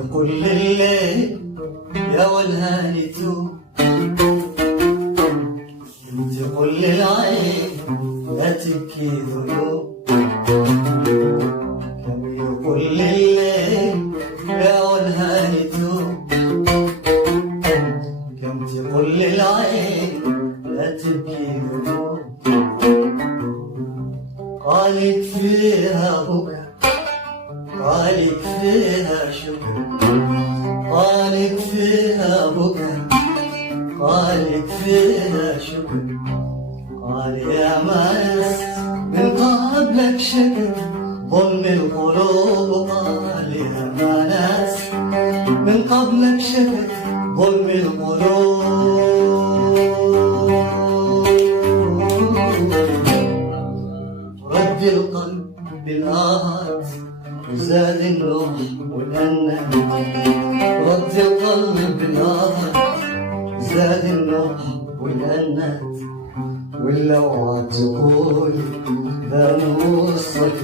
يقول الليل يا والهاني توب، تقول للعين لا تبكي ذنوب. كم يقول الليل يا والهاني توب، كم تقول للعين لا تبكي ذنوب. قالك فيها بكى، قالك فيها شكر، قالك فيها بكى، قالك فيها شكر. قال يا ماس من قبلك شكر ظلم القلوب. قال يا ماس من قبلك شكر ظلم القلوب. رد القلب بالآهات وزاد النوح والهنا، رد القلب بالآهات زاد النوح والهنات. واللوعة تقول ذا نصك